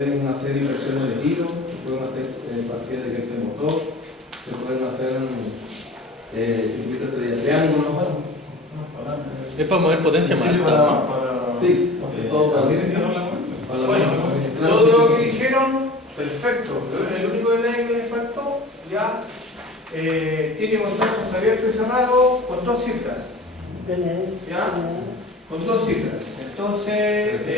pueden hacer inversiones de giro, se pueden hacer partidas directas de motor, se pueden hacer circuitos de triángulos. Bueno, es para mover potencia más alta. Sí, todo para todo lo que dijeron, perfecto. El único detalle que les faltó, ya, tiene contactos abiertos y cerrados con dos cifras. ¿Ya? Con dos cifras. Entonces,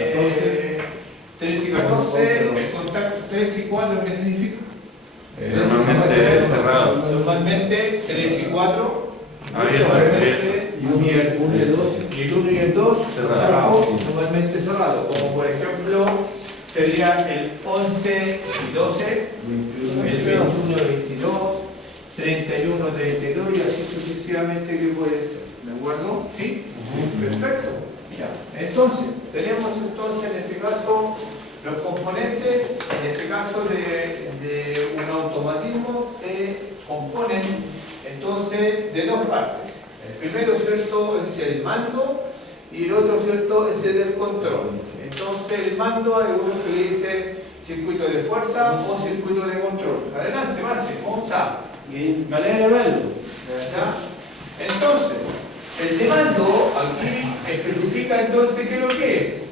3 y 14, el contacto 3 y 4, ¿qué significa? Normalmente cerrado. Normalmente 3 y 4. y 1 y el 2. Y el 1 y el 2 Cerrado. normalmente cerrado. Como por ejemplo sería el 11 y 12, el 21 y 22, 31 y 32 y así sucesivamente que puede ser. ¿De acuerdo? ¿Sí? Perfecto. Ya. Entonces, tenemos en este caso los componentes, en este caso de un automatismo se componen entonces de dos partes. El primero, ¿cierto?, es el mando y el otro, ¿cierto?, es el del control. Entonces el mando hay algunos que le dicen circuito de fuerza o circuito de control. Adelante, base, ¿cómo está? Y me alegra verlo. ¿Ya? Entonces, el de mando aquí especifica entonces qué es lo que es.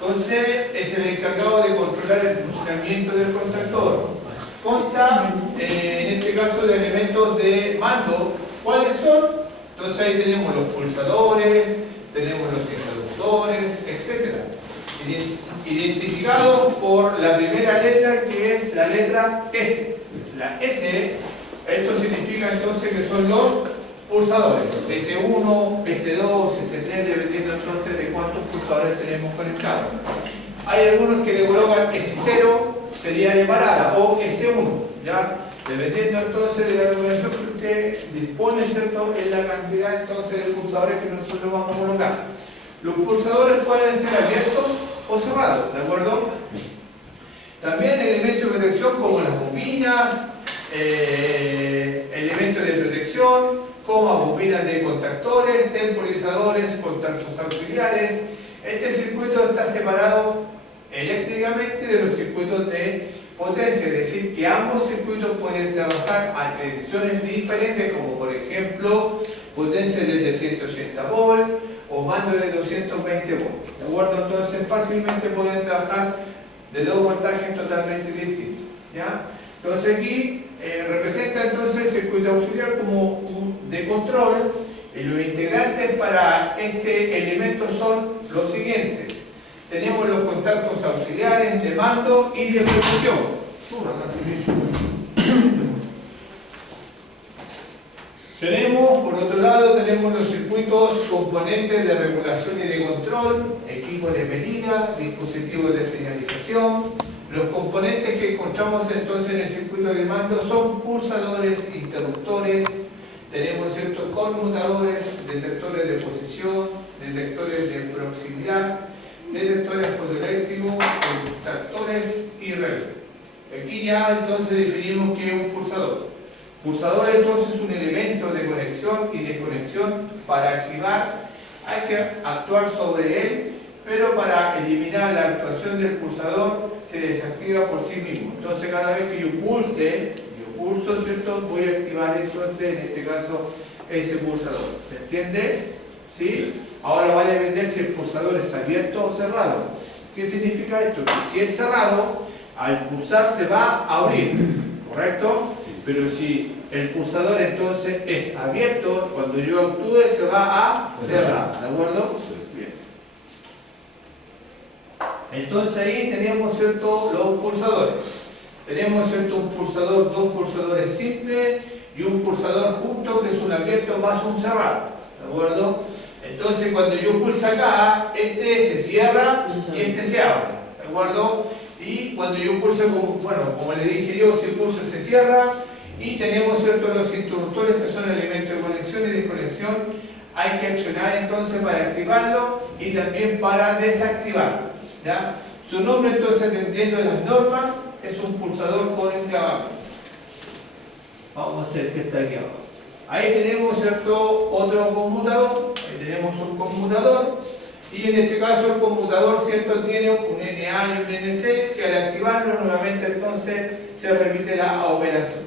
Entonces es el encargado de controlar el funcionamiento del contactor. Consta en este caso de elementos de mando. ¿Cuáles son? Entonces ahí tenemos los pulsadores, tenemos los interruptores, etc. Identificados por la primera letra, que es la letra S. La S, esto significa entonces que son los pulsadores. S1, S2, S3, dependiendo entonces de cuántos pulsadores tenemos conectados. Hay algunos que le colocan S0, sería de parada, o S1, ¿ya? Dependiendo entonces de la numeración que usted dispone, ¿cierto?, en la cantidad entonces de pulsadores que nosotros vamos a colocar. Los pulsadores pueden ser abiertos o cerrados, ¿de acuerdo? También elementos de protección como las bobinas, elementos de protección como bobinas de contactores, temporizadores, contactos auxiliares. Este circuito está separado eléctricamente de los circuitos de potencia, es decir, que ambos circuitos pueden trabajar a tensiones diferentes, como por ejemplo potencia desde 180 volts o mando de 220 volts. ¿De acuerdo? Entonces fácilmente pueden trabajar de dos voltajes totalmente distintos. ¿Ya? Entonces aquí representa entonces el circuito auxiliar como un de control, y los integrantes para este elemento son los siguientes. Tenemos los contactos auxiliares de mando y de protección. Tenemos, por otro lado, tenemos los circuitos componentes de regulación y de control, equipos de medida, dispositivos de señalización. Los componentes que encontramos entonces en el circuito de mando son pulsadores, interruptores, tenemos ciertos conmutadores, detectores de posición, detectores de proximidad, detectores fotoeléctricos, contactores y reloj. Aquí ya entonces definimos qué es un pulsador. Pulsador entonces es un elemento de conexión y desconexión. Para activar hay que actuar sobre él, pero para eliminar la actuación del pulsador se desactiva por sí mismo. Entonces cada vez que yo pulso, ¿cierto?, voy a activar entonces en este caso ese pulsador. ¿Se entiende? ¿Sí? Ahora va a depender si el pulsador es abierto o cerrado. ¿Qué significa esto? Que si es cerrado, al pulsar se va a abrir, ¿correcto? Pero si el pulsador entonces es abierto, cuando yo actúe se va a cerrar, ¿de acuerdo? Bien. Entonces ahí tenemos, ¿cierto?, los pulsadores. Tenemos, ¿cierto?, un pulsador, dos pulsadores simples y un pulsador junto, que es un abierto más un cerrado, ¿de acuerdo? Entonces cuando yo pulso acá, este se cierra y este se abre, ¿de acuerdo? Y cuando yo pulso, como le dije yo, si pulso se cierra. Y tenemos, ¿cierto?, los interruptores, que son elementos de conexión y desconexión. Hay que accionar entonces para activarlo y también para desactivarlo, ¿ya? Su nombre entonces, atendiendo las normas, es un pulsador con enclavable. Vamos a hacer que está aquí abajo. Ahí tenemos, ¿cierto?, otro conmutador. Ahí tenemos un conmutador. Y en este caso el conmutador, ¿cierto?, tiene un NA y un NC que al activarlo nuevamente entonces se repite la operación.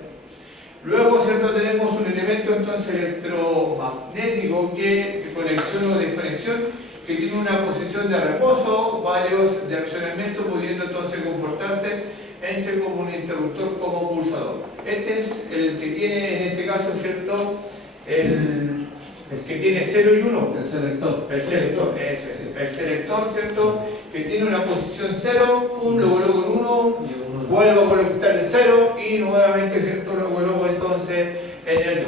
Luego, ¿cierto?, tenemos un elemento entonces electromagnético que conexión o desconexión, que tiene una posición de reposo, varios de accionamiento, pudiendo entonces comportarse entre como un interruptor como pulsador. Este es el que tiene en este caso, ¿cierto?, el que tiene 0 y 1. El selector. El selector, eso es. El selector, ¿cierto?, que tiene una posición 0, pum, lo coloco en 1, vuelvo a colocar el 0 y nuevamente, ¿cierto?, lo coloco entonces en el 2.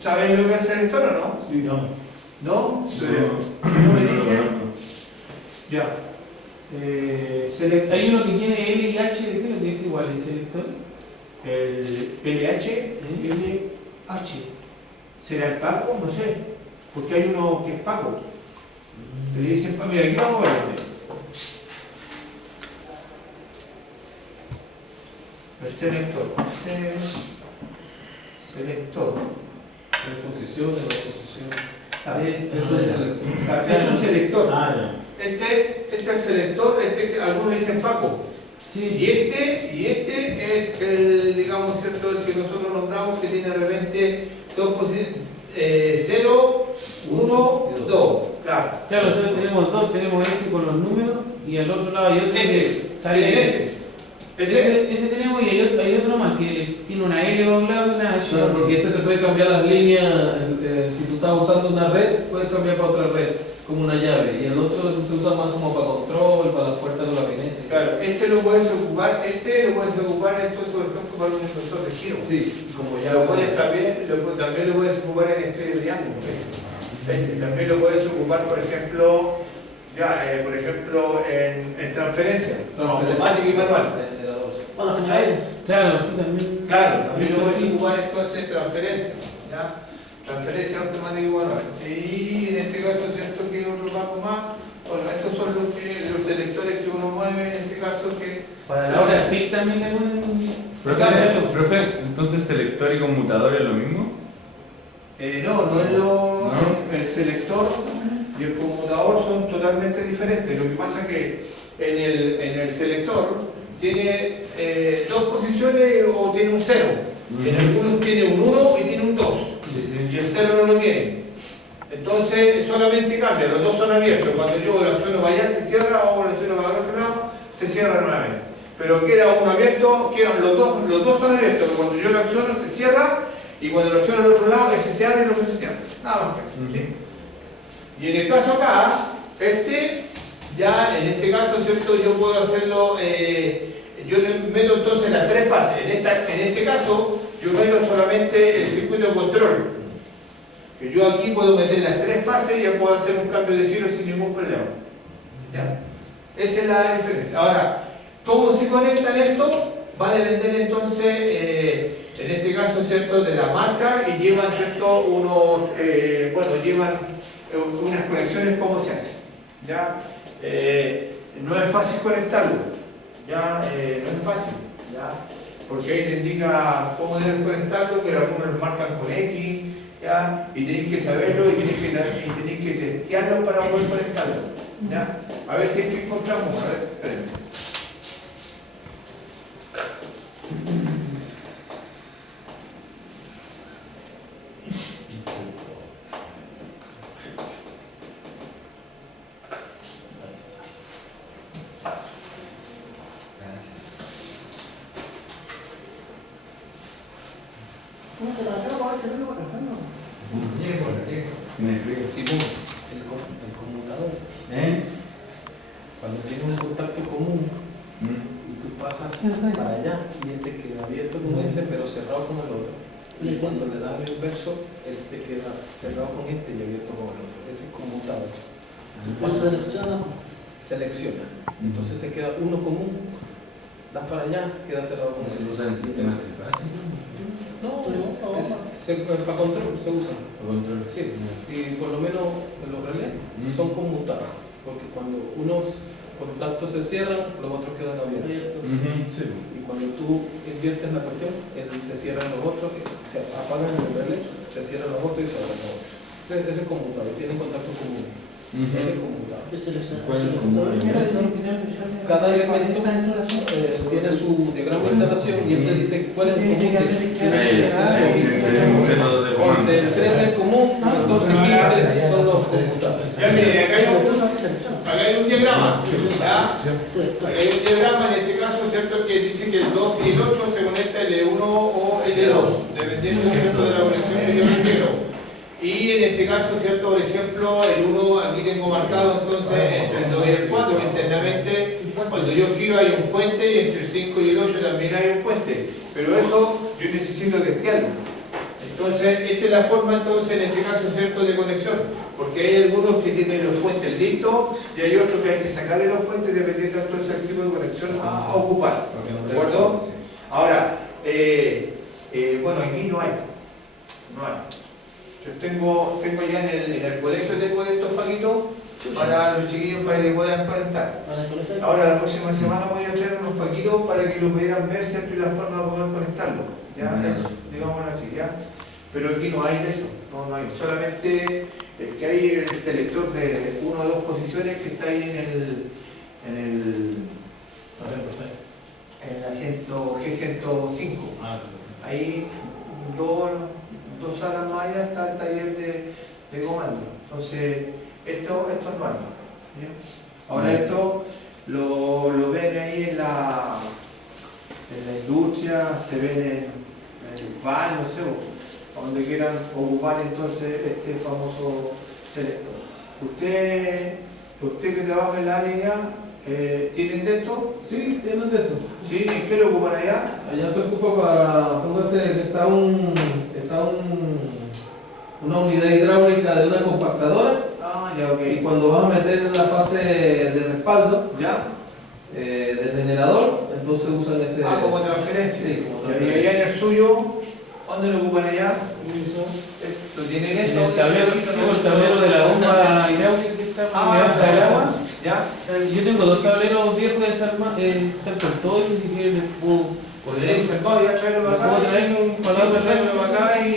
¿Saben lo que es el selector o no? Sí, no. ¿No? ¿No me dicen? Ya. Hay uno que tiene L y H, ¿qué es lo que es igual el selector? El LH, LH. ¿Será el Paco? No sé. Porque hay uno que es Paco. Le dicen, mira, aquí vamos a ver. El selector. Selector. En posición, en oposición. Es un selector. Es un selector. Ah, ya. Este es el selector, algunos le dicen Paco. Sí. Y este es el, digamos, ¿cierto?, el que nosotros nombramos, que tiene de repente dos posiciones, 0, 1, 2. Claro. Claro, nosotros tenemos dos, tenemos ese con los números y al otro lado hay otro que sale ese tenemos y hay otro más que tiene una L a un lado y una H. Claro, porque este te puede cambiar las líneas, si tú estás usando una red, puedes cambiar para otra red, como una llave, y el otro se usa más como para control, para las puertas del gabinete. Claro, este lo puedes ocupar entonces, por ejemplo, para un inversor de giro. Sí, y como ya Lo puedes también lo puedes ocupar en este triángulo. También lo puedes ocupar, por ejemplo, en transferencia, automática y manual. Claro, sí, también. Claro, también lo puedes ocupar entonces en transferencia, ¿ya? Transferencia automática y manual. Y en este caso, ¿cierto?, que otro paso más. Bueno, estos son los selectores que uno mueve, en este caso que... Para la hora de PIC también le ponen. Profe, entonces selector y conmutador es lo mismo. No es el selector y el conmutador son totalmente diferentes. Lo que pasa es que en el selector tiene dos posiciones o tiene un 0. En algunos tiene un 1 y tiene un 2. Y el 0 no lo tiene. Entonces solamente cambia, los dos son abiertos. Cuando yo lo acciono para allá se cierra o lo acciono para el otro lado se cierra nuevamente. Pero queda uno abierto, los dos son abiertos, pero cuando yo lo acciono se cierra y cuando lo acciono al otro lado ese se abre y lo que se cierra. Nada más que eso. ¿Sí? Y en el caso acá, ya en este caso, ¿cierto?, yo puedo hacerlo, yo meto entonces las tres fases. En este caso, yo meto solamente el circuito de control. Yo aquí puedo meter las tres fases y ya puedo hacer un cambio de giro sin ningún problema. ¿Ya? Esa es la diferencia. Ahora, ¿cómo se conectan esto? Va a depender entonces, en este caso, ¿cierto?, de la marca y llevan, ¿cierto?, llevan unas conexiones, ¿cómo se hace? ¿Ya? No es fácil conectarlo, ¿ya? No es fácil, ¿ya? Porque ahí te indica cómo deben conectarlo, pero algunos lo marcan con X, ¿ya? Y tenéis que saberlo y tenéis que testearlo para poder conectarlo, ¿ya? A ver si es que encontramos, a ver, espérenme. El conmutador, cuando tiene un contacto común y tú pasas para allá y este queda abierto con ese pero cerrado con el otro, y cuando le das el inverso este queda cerrado con este y abierto con el otro. Ese es conmutador. Selecciona, entonces se queda uno común, das para allá, queda cerrado con ese. No, para control se usa. Sí. Y por lo menos los relés son conmutados, porque cuando unos contactos se cierran, los otros quedan abiertos. Y cuando tú inviertes la cuestión, se cierran los otros, se apagan el relé, se cierran los otros y se abren los otros. Entonces ese es conmutado, tiene contacto común. ese conmutado. Cada Cada elemento tiene su diagrama de instalación y él te dice cuál es el común del del 13 es común, 14 y 15 son los conmutados. Ya miren, acá hay un diagrama. ¿Ya? Acá hay un diagrama en este caso, ¿cierto? Que dice que el 2 y el 8 se conecta L1 o L2, dependiendo, ¿cierto?, de la conexión que yo requiero. Y en este caso, ¿cierto?, por ejemplo, el 1 aquí tengo marcado entonces entre el 2 y el 4, que internamente cuando yo escribo hay un puente y entre el 5 y el 8 también hay un puente. Pero eso yo necesito testearlo. Entonces, esta es la forma entonces en este caso, ¿cierto?, de conexión. Porque hay algunos que tienen los puentes listos y hay otros que hay que sacarle los puentes dependiendo entonces del tipo de conexión a ocupar. ¿De acuerdo? Ahora, bueno, aquí no hay. No hay. Yo tengo ya en el colegio tengo estos paquitos para los chiquillos para que puedan conectar. Ahora la próxima semana voy a traer unos paquitos para que lo puedan ver, ¿cierto?, y la forma de poder conectarlo. ¿Ya? Eso, digámoslo así, ¿ya? Pero aquí no hay de eso, no hay. Solamente el que hay el selector de 1 o 2 posiciones que está ahí en la G105. Ahí dos salas más allá está el taller de comando. Entonces, esto no hay. ¿Ya? Ahora esto lo ven ahí en la industria, se ven en el baño, no sé, donde quieran ocupar entonces este famoso selector. Usted que trabaja en la área, ¿tienen de esto? Sí, tienen de eso. ¿Sí? ¿En qué lo ocupan allá? Allá se ocupa para, póngase que está una unidad hidráulica de una compactadora. Ah, ya, ok. Y cuando vas a meter la fase de respaldo ¿Ya? del generador, entonces usan ese. Como transferencia. Sí, como Y transferencia. allá en el suyo, ¿dónde lo ocupan allá? ¿Lo tienen En esto? el tablero, el tablero de la bomba hidráulica que está por el agua. ¿Ya? Yo tengo 2 tableros viejos desarmados, están con todo eso, si quieren les puedo Podría ir salvado, ya traerlo para acá. puedo traer para la otra Traerlo vez. para acá y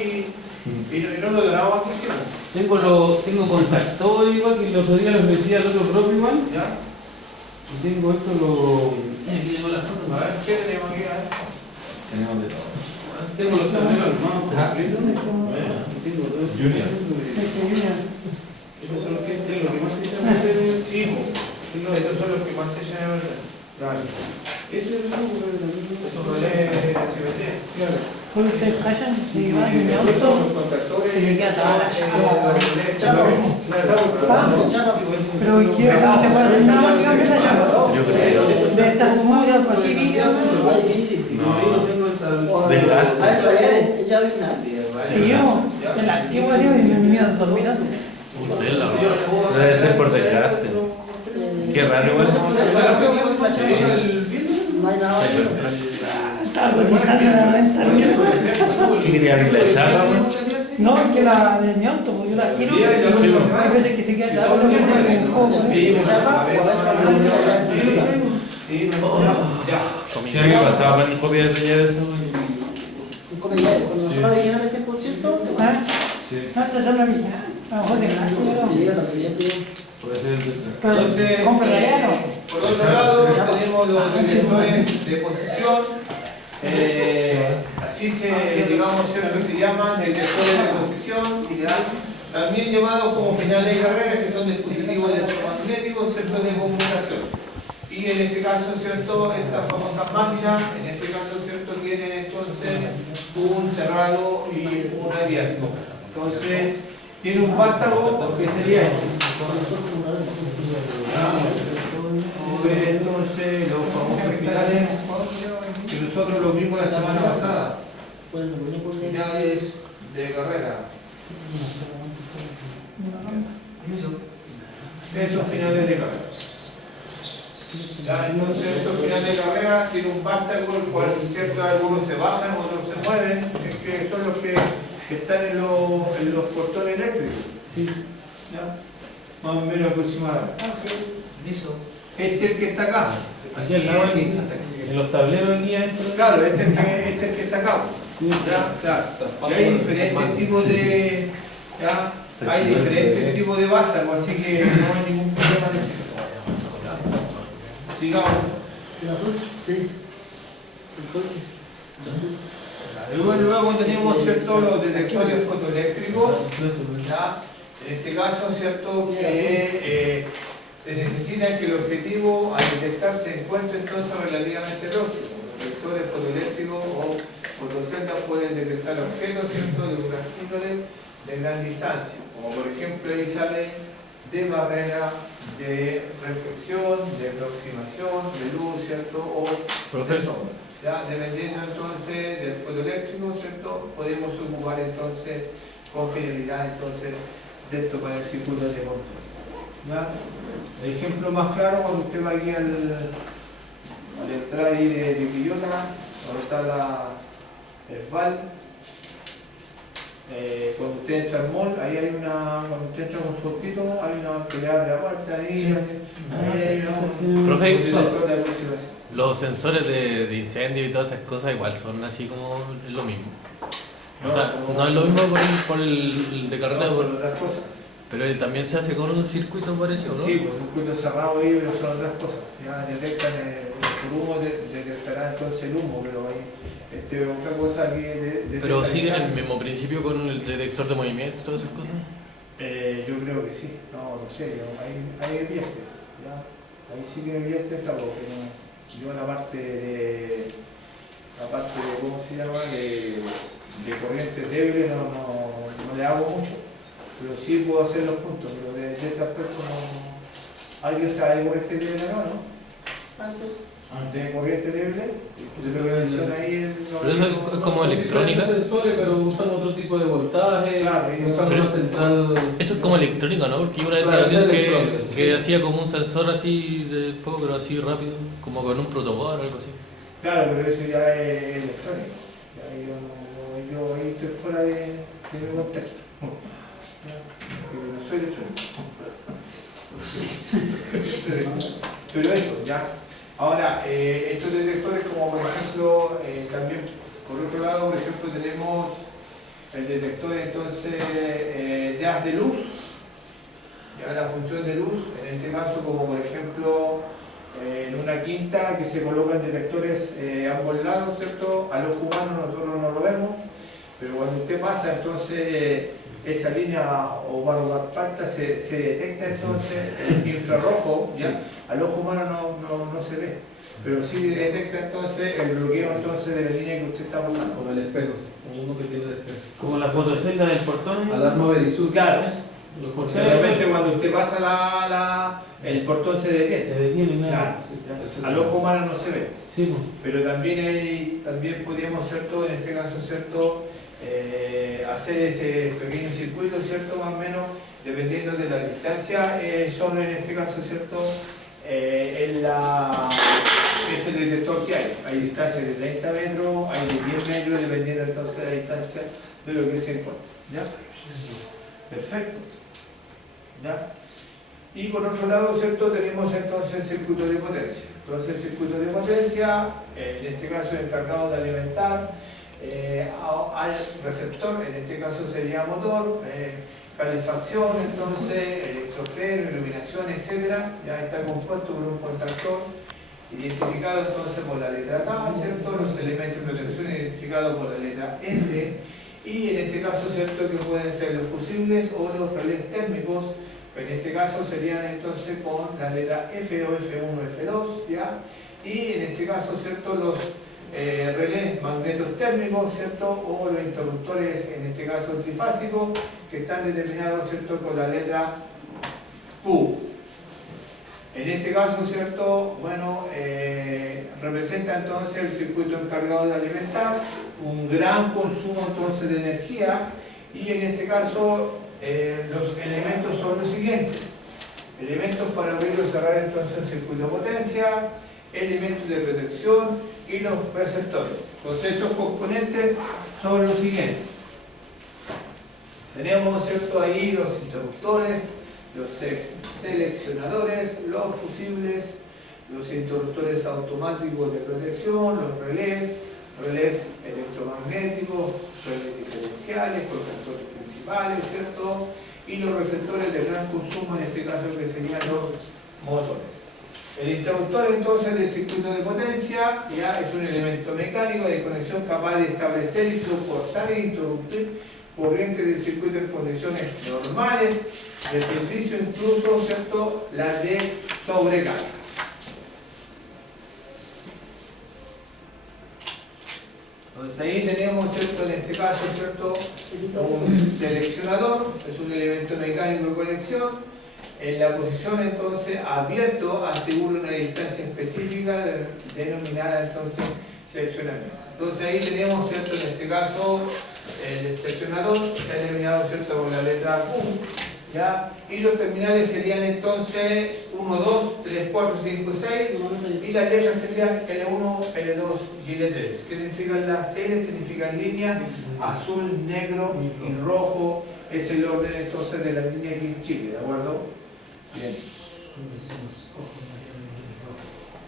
no lo donamos aquí, ¿sí? Tengo contactores igual que el otro día les decía el otro propio igual. ¿Ya? Y tengo esto aquí tengo las fotos. A ver, ¿qué tenemos aquí? A ver. Tenemos de todo. Tengo los tableros armados completos. Tengo todo esto. Junior. Esos son los que más se echan a hacer. Sí, estos son los que más se echan de verdad. Claro. Ese es el grupo que también. Eso no es CBT. Claro. Cuando ustedes callan, se va en mi Estos son auto, los contactores. se le queda toda la Claro. pero quiero que no se pueda hacer nada más que la llama. Yo creo. De estas suyas, pacíficas. Seguimos. El antiguo ha sido en el mío 2011. Debe ser por desgaste. Qué raro igual. Estaba cotizando la renta. ¿Qué quería abrir la charla? No, es que la de mi auto, porque yo la giro. Hay veces que se queda atrás, lo que pone un poco. Si alguien pasaba en copia de señal eso. ¿Ah? No, esta es la mía. A lo mejor de gratis, Puede ser. pero Entonces, cómprala ya, ¿no? por otro lado, tenemos los detectores de posición. Así digamos, ¿cierto?, se llaman detectores de posición, ¿ya? También llamados como finales de carrera, que son dispositivos electromagnéticos, ¿cierto?, de comunicación. Y en este caso, ¿cierto?, estas famosas máquinas, en este caso, ¿cierto?, tienen entonces un cerrado y un abierto. Entonces, tiene un vástago que sería este. Vamos a ver entonces los famosos finales que nosotros lo vimos la semana pasada. Finales de carrera. Esos finales de carrera. Ya, entonces estos finales de carrera tienen un vástago, el cual, cierto, algunos se bajan, otros se mueven, que son los que están en los portones eléctricos. Sí. ¿Ya? Más o menos aproximadamente. Listo. Este es el que está acá. Aquí al lado, aquí, en los tableros aquí adentro. Claro, este es el que está acá. Sí. ¿Ya? Claro. Y hay diferentes tipos de. ¿Ya? Hay diferentes tipos de vástago, así que no hay ningún problema en eso. Sigamos. Sí. Luego tenemos, ¿cierto?, los detectores fotoeléctricos. ¿Ya? En este caso, ¿cierto?, que se necesita que el objetivo al detectar se encuentre entonces relativamente próximo. Los detectores fotoeléctricos o fotoceldas pueden detectar objetos, ¿cierto?, de una índole de gran distancia, como por ejemplo ahí sale de barrera, de reflexión, de aproximación, de luz, ¿cierto?, o de sombra. ¿Ya? Dependiendo entonces del fotoeléctrico, ¿cierto?, podemos ocupar entonces con finalidad entonces de esto para el circuito de control. ¿Ya? El ejemplo más claro, cuando usted va aquí al entrar ahí de Quillota, donde está el VAL, cuando usted entra al mall, ahí hay cuando usted entra con su autito, hay una que le abre la puerta, ahí hay un Profe, detector de aproximación. los sensores de incendio y todas esas cosas igual son así como lo mismo. O sea, no es lo mismo por el de carrera, No, son otras cosas. pero también se hace con un circuito parecido, ¿no? Sí, pues un circuito cerrado ahí, pero son otras cosas. Ya detectan el humo, detectará entonces el humo, pero hay otra cosa que Pero siguen el mismo principio con el detector de movimiento y todas esas cosas. Yo creo que sí, no sé, hay viestes, ¿ya? Ahí sí que hay viestes, porque yo la parte de ¿cómo se llama? De corrientes débiles no le hago mucho, pero sí puedo hacer los puntos, pero de ese aspecto no. ¿Alguien sabe de corriente débil acá, no? De corriente débil, de prevención ahí. Pero eso es como electrónica. Sensores, pero usan otro tipo de voltaje, Claro, usan pero una central. Eso es como electrónica, ¿no? Porque yo una vez Claro, vi a alguien es electrónica, que hacía como un sensor así de fuego, pero así rápido, como con un protobor o algo así. Claro, pero eso ya es electrónico. Ya yo ahí estoy fuera de mi contexto. Porque no soy electrónico. Pero eso, ya. Ahora, estos detectores, como por ejemplo, también por otro lado, por ejemplo, tenemos el detector entonces de haz de luz, ya la función de luz, en este caso, como por ejemplo, en una quinta que se colocan detectores a ambos lados, ¿cierto? Al ojo humano nosotros no lo vemos, pero cuando usted pasa, entonces esa línea o varoparta se detecta entonces el infrarrojo, ¿ya? Al ojo humano no se ve, pero sí detecta entonces el bloqueo entonces de la línea que usted está pasando. Con el espejo, sí, con uno que tiene el espejo. Como la fotocelda del portón. Alarma Verisur. Claro, Los de portones. repente cuando usted pasa el portón se detiene. Se detiene, Claro, claro. al ojo humano no se ve. Sí, pues. Pero también podríamos, ¿cierto?, en este caso, ¿cierto?, hacer ese pequeño circuito, ¿cierto?, más o menos, dependiendo de la distancia, son en este caso, ¿cierto?, es el detector que hay. Hay distancias de 30 metros, hay de 10 metros, dependiendo entonces de la distancia de lo que se encuentra. ¿Ya? Perfecto. ¿Ya? Y por otro lado, ¿cierto?, tenemos entonces el circuito de potencia. Entonces el circuito de potencia, en este caso es encargado de alimentar al receptor, en este caso sería motor, calefacción, entonces electrofreno, iluminación, etcétera. Ya está compuesto por un contactor identificado entonces por la letra K, ¿cierto? Los elementos de protección identificados por la letra F, y en este caso, ¿cierto?, que pueden ser los fusibles o los relés térmicos. En este caso serían entonces con la letra F o F1, F2, ¿ya? Y en este caso, ¿cierto?, los relés magnetos térmicos, ¿cierto?, o los interruptores, en este caso trifásicos, que están determinados, ¿cierto?, con la letra Q. En este caso, ¿cierto?, bueno, representa entonces el circuito encargado de alimentar, un gran consumo entonces de energía, y en este caso los elementos son los siguientes: elementos para abrir o cerrar entonces el circuito de potencia, elementos de protección y los receptores. Entonces estos componentes son los siguientes. Tenemos, ¿cierto?, ahí los interruptores, los seleccionadores, los fusibles, los interruptores automáticos de protección, los relés electromagnéticos, relés diferenciales, contactores principales, ¿cierto? y los receptores de gran consumo, en este caso que serían los motores. El interruptor entonces del circuito de potencia ya es un elemento mecánico de conexión capaz de establecer y soportar e interrumpir corrientes del circuito en condiciones normales de servicio, incluso, ¿cierto?, las de sobrecarga. Entonces ahí tenemos, ¿cierto?, en este caso, ¿cierto?, un seleccionador, es un elemento mecánico de conexión. En la posición entonces abierto asegura una distancia específica denominada entonces seccionamiento. Entonces ahí tenemos, ¿cierto?, en este caso el seccionador está denominado, ¿cierto?, con la letra Q, ¿ya? Y los terminales serían entonces 1, 2, 3, 4, 5, 6 y las letras serían L1, L2 y L3. ¿Qué significan las L? Significan línea, azul, negro y rojo. Es el orden entonces de la línea aquí en Chile, ¿de acuerdo? Bien.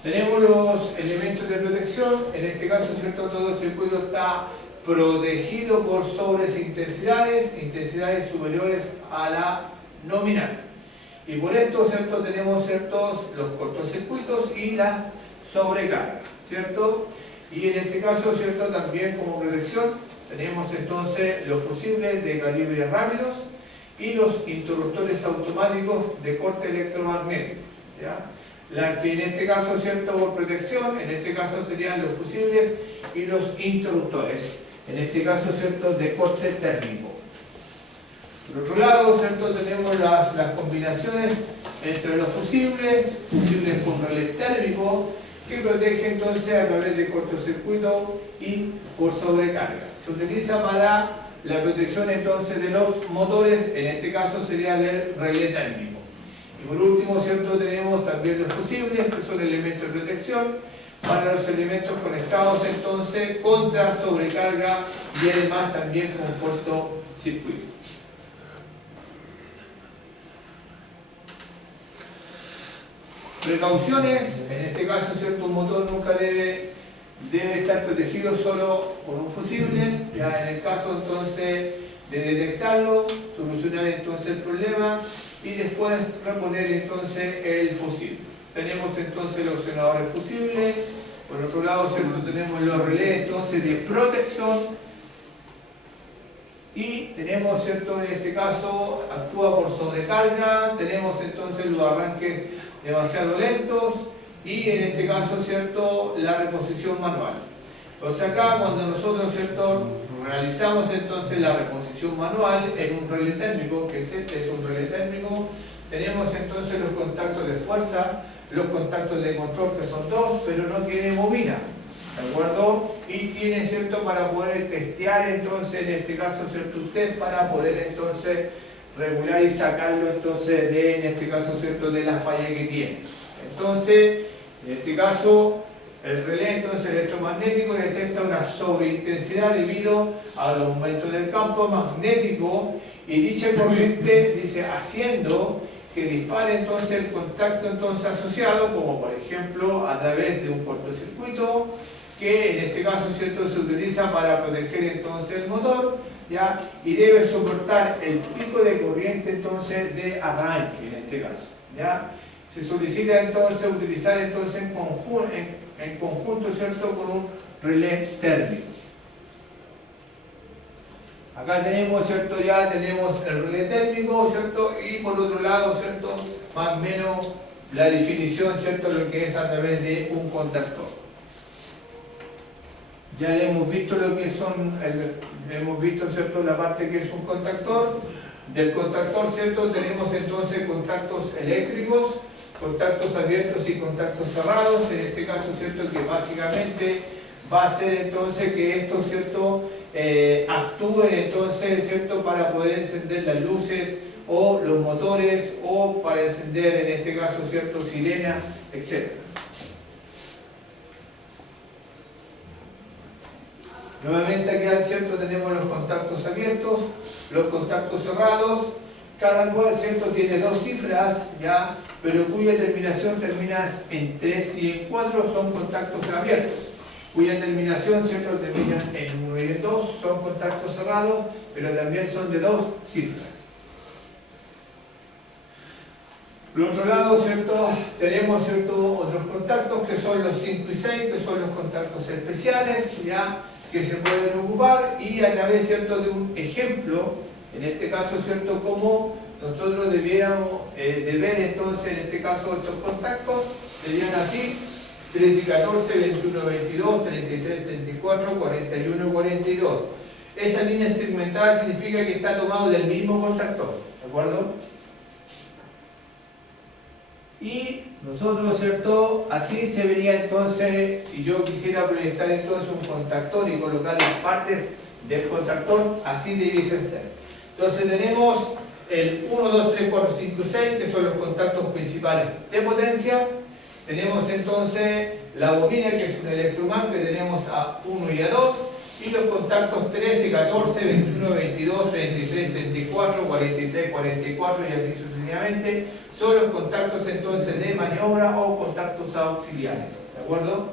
Tenemos los elementos de protección. En este caso, ¿cierto?, todo el circuito está protegido por intensidades superiores a la nominal. Y por esto, ¿cierto?, tenemos, ¿cierto?, los cortocircuitos y la sobrecarga, ¿cierto? Y en este caso, ¿cierto?, también como protección tenemos entonces los fusibles de calibre rápidos y los interruptores automáticos de corte electromagnético, ¿ya? La que en este caso, ¿cierto?, por protección, en este caso serían los fusibles y los interruptores, en este caso, ¿cierto?, de corte térmico. Por otro lado, ¿cierto?, tenemos las combinaciones entre los fusibles con relé térmico, que protege entonces a través de cortocircuito y por sobrecarga. Se utiliza para la protección entonces de los motores, en este caso sería del relé térmico. Y por último, ¿cierto?, tenemos también los fusibles, que son elementos de protección para los elementos conectados entonces contra sobrecarga y además también con cortocircuito. Precauciones, en este caso, ¿cierto?, un motor nunca debe estar protegido solo por un fusible. Ya en el caso entonces de detectarlo, solucionar entonces el problema y después reponer entonces el fusible. Tenemos entonces los accionadores fusibles. Por otro lado, ¿cierto?, tenemos los relés entonces de protección y tenemos, ¿cierto?, en este caso actúa por sobrecarga. Tenemos entonces los arranques demasiado lentos y en este caso, ¿cierto?, la reposición manual. Entonces acá cuando nosotros, ¿cierto?, realizamos entonces la reposición manual en un relé térmico, que es un relé térmico, tenemos entonces los contactos de fuerza, los contactos de control, que son dos, pero no tiene bobina, ¿de acuerdo? Y tiene, ¿cierto?, para poder testear entonces, en este caso, ¿cierto?, usted para poder entonces regular y sacarlo entonces de, en este caso, ¿cierto?, de la falla que tiene. Entonces, en este caso, el relé entonces electromagnético detecta una sobreintensidad debido al aumento del campo magnético y dicha corriente, dice, haciendo que dispare entonces el contacto entonces asociado, como por ejemplo a través de un cortocircuito, que en este caso, ¿cierto?, se utiliza para proteger entonces el motor, ¿ya? Y debe soportar el pico de corriente entonces de arranque, en este caso, ¿ya? Se solicita entonces utilizar entonces en conjunto, ¿cierto?, con un relé térmico. Acá tenemos, ¿cierto?, ya tenemos el relé térmico, ¿cierto?, y por otro lado, ¿cierto?, más o menos la definición, ¿cierto?, lo que es a través de un contactor. Ya le hemos visto lo que son, hemos visto, ¿cierto?, la parte que es un contactor. Del contactor, ¿cierto?, tenemos entonces contactos eléctricos, contactos abiertos y contactos cerrados. En este caso, ¿cierto?, que básicamente va a ser entonces que estos, ¿cierto?, actúen entonces, ¿cierto?, para poder encender las luces o los motores o para encender, en este caso, ¿cierto?, sirenas, etc. Nuevamente aquí, ¿cierto?, tenemos los contactos abiertos, los contactos cerrados, cada cual, ¿cierto?, tiene dos cifras, ¿ya?, pero cuya terminación termina en 3 y en 4 son contactos abiertos, cuya terminación, ¿cierto?, termina en 1 y en 2 son contactos cerrados, pero también son de dos cifras. Por otro lado, ¿cierto? Tenemos, ¿cierto?, otros contactos que son los 5 y 6, que son los contactos especiales, ¿ya?, que se pueden ocupar, y a través, ¿cierto?, de un ejemplo, en este caso, ¿cierto?, cómo nosotros debiéramos de ver entonces, en este caso, estos contactos, serían así: 13 y 14, 21, 22, 33, 34, 41, 42. Esa línea segmentada significa que está tomado del mismo contactor, ¿de acuerdo? Y nosotros, ¿cierto?, así se vería entonces, si yo quisiera proyectar entonces un contactor y colocar las partes del contactor, así debiesen ser. Entonces tenemos el 1, 2, 3, 4, 5, 6, que son los contactos principales de potencia. Tenemos entonces la bobina, que es un electroimán, que tenemos a 1 y a 2, y los contactos 13, 14, 21, 22, 33, 34, 43, 44 y así sucesivamente, son los contactos entonces de maniobra o contactos auxiliares, ¿de acuerdo?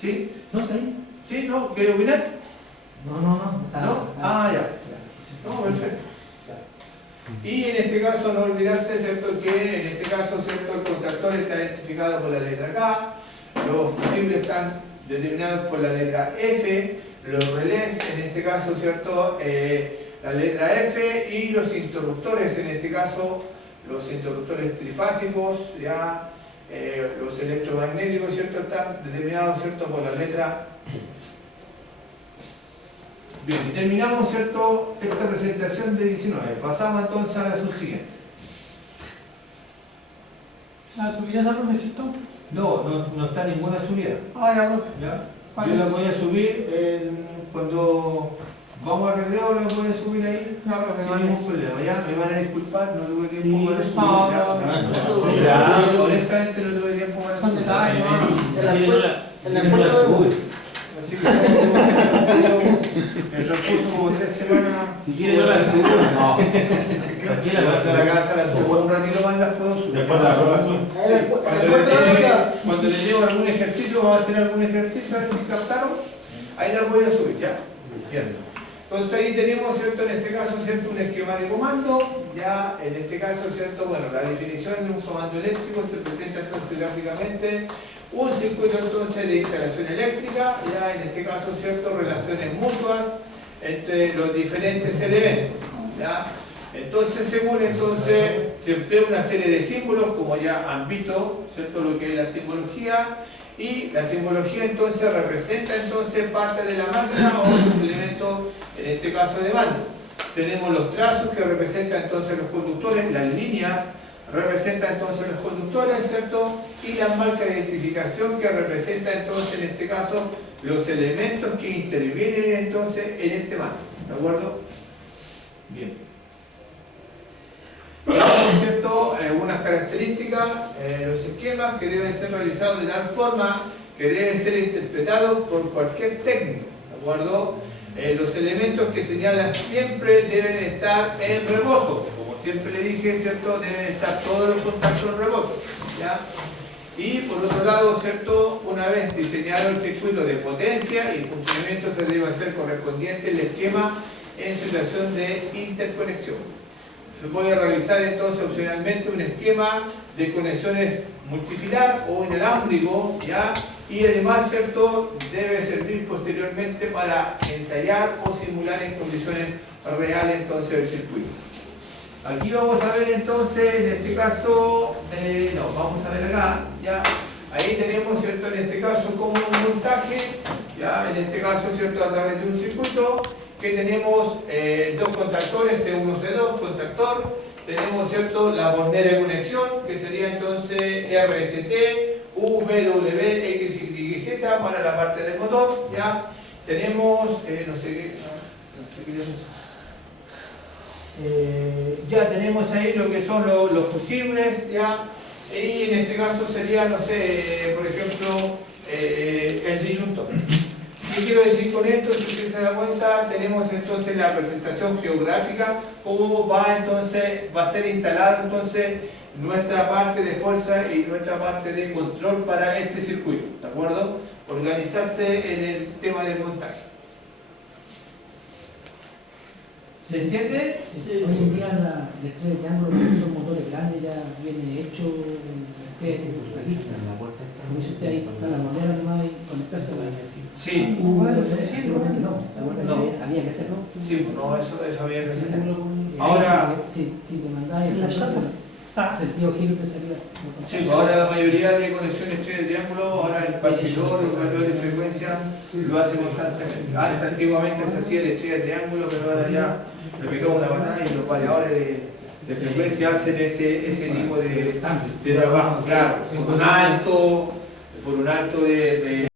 ¿Sí? No sé. ¿Sí? ¿No? ¿Quiere opinar? No. ¿No? Ah, ya. No, perfecto. Y en este caso no olvidarse, ¿cierto?, que en este caso, ¿cierto?, el contactor está identificado por la letra K, los fusibles están determinados por la letra F, los relés, en este caso, ¿cierto?, la letra F, y los interruptores, en este caso, los interruptores trifásicos, ya, los electromagnéticos, ¿cierto?, están determinados, ¿cierto?, por la letra. Bien, y terminamos, ¿cierto?, esta presentación de 19. Pasamos entonces a la subsiguiente. ¿La subida esa, profesito? No está ninguna subida. Ah, ya, profe. ¿Ya? Yo la voy a subir cuando vamos al recreo, la voy a subir ahí. Ya, profe, Sin vale. ningún problema. ¿Ya? Me van a disculpar, no tuve Sí. tiempo para subir. No, ¿Ya? Ya. Ya, honestamente no tuve tiempo para Son subir. detalles, En la sube. Así que me repuso como 3 semanas. Si quiere no la subo. No. Aquí la vas a la casa, la subo por un ratito más, las puedo subir. Después de la relación. Cuando les llevo algún ejercicio, vamos a hacer algún ejercicio, a ver si captaron, ahí las voy a subir, ¿ya? Bien. Entonces ahí tenemos, ¿cierto?, en este caso, ¿cierto?, un esquema de comando, ya, en este caso, ¿cierto?, bueno, la definición de un comando eléctrico se presenta entonces gráficamente un circuito entonces de instalación eléctrica, ya, en este caso, ¿cierto?, relaciones mutuas entre los diferentes elementos, ya. Entonces, según entonces, se emplea una serie de símbolos, como ya han visto, ¿cierto?, lo que es la simbología, y la simbología entonces representa entonces parte de la máquina o los elementos, en este caso de mando. Tenemos los trazos que representan entonces los conductores, las líneas representan entonces los conductores, ¿cierto? Y las marcas de identificación que representan entonces en este caso los elementos que intervienen entonces en este mando, ¿de acuerdo? Bien. Tenemos, ¿cierto?, algunas características, los esquemas que deben ser realizados de tal forma que deben ser interpretados por cualquier técnico, ¿de acuerdo? Los elementos que señalan siempre deben estar en rebozo, como siempre le dije, ¿cierto?, deben estar todos los contactos en rebozo, ¿ya? Y por otro lado, ¿cierto?, una vez diseñado el circuito de potencia y funcionamiento, se debe hacer correspondiente el esquema en situación de interconexión. Se puede realizar entonces opcionalmente un esquema de conexiones multifilar o inalámbrico, ¿ya? Y además, ¿cierto?, debe servir posteriormente para ensayar o simular en condiciones reales entonces el circuito. Aquí vamos a ver entonces, en este caso, vamos a ver acá, ¿ya? Ahí tenemos, ¿cierto?, en este caso como un montaje, ¿ya? En este caso, ¿cierto?, a través de un circuito que tenemos dos contactores, C1, C2, contactor, tenemos, ¿cierto?, la bornera de conexión, que sería entonces RST, U, V, W, X, Y, Z para la parte del motor, ¿ya? Tenemos, ya tenemos ahí lo que son los fusibles, ¿ya? Y en este caso sería, no sé, por ejemplo, el disyuntor. ¿Qué quiero decir con esto? Si usted se da cuenta, tenemos entonces la presentación geográfica, cómo va a ser instalada entonces nuestra parte de fuerza y nuestra parte de control para este circuito, ¿de acuerdo? Organizarse en el tema del montaje. ¿Se entiende? Hoy en día la estrella de triángulo, porque son motores grandes, ya viene hecho la lista. Como dice usted ahí, está la moneda nomás y conectarse a la Sí. Antiguamente no, ¿te acuerdas que había que hacerlo? Sí, no, eso había que hacer. Ahora, Ahora, si te mandabas el sentido giro te salía. sí, ahora la mayoría de conexiones estrella de triángulo, ahora el partidor, el operador de frecuencia, lo hace constantemente. Antes, antiguamente se hacía el estrella de triángulo, pero ahora ya le pegamos una patada y los variadores de frecuencia hacen ese tipo de trabajo, claro, por un alto de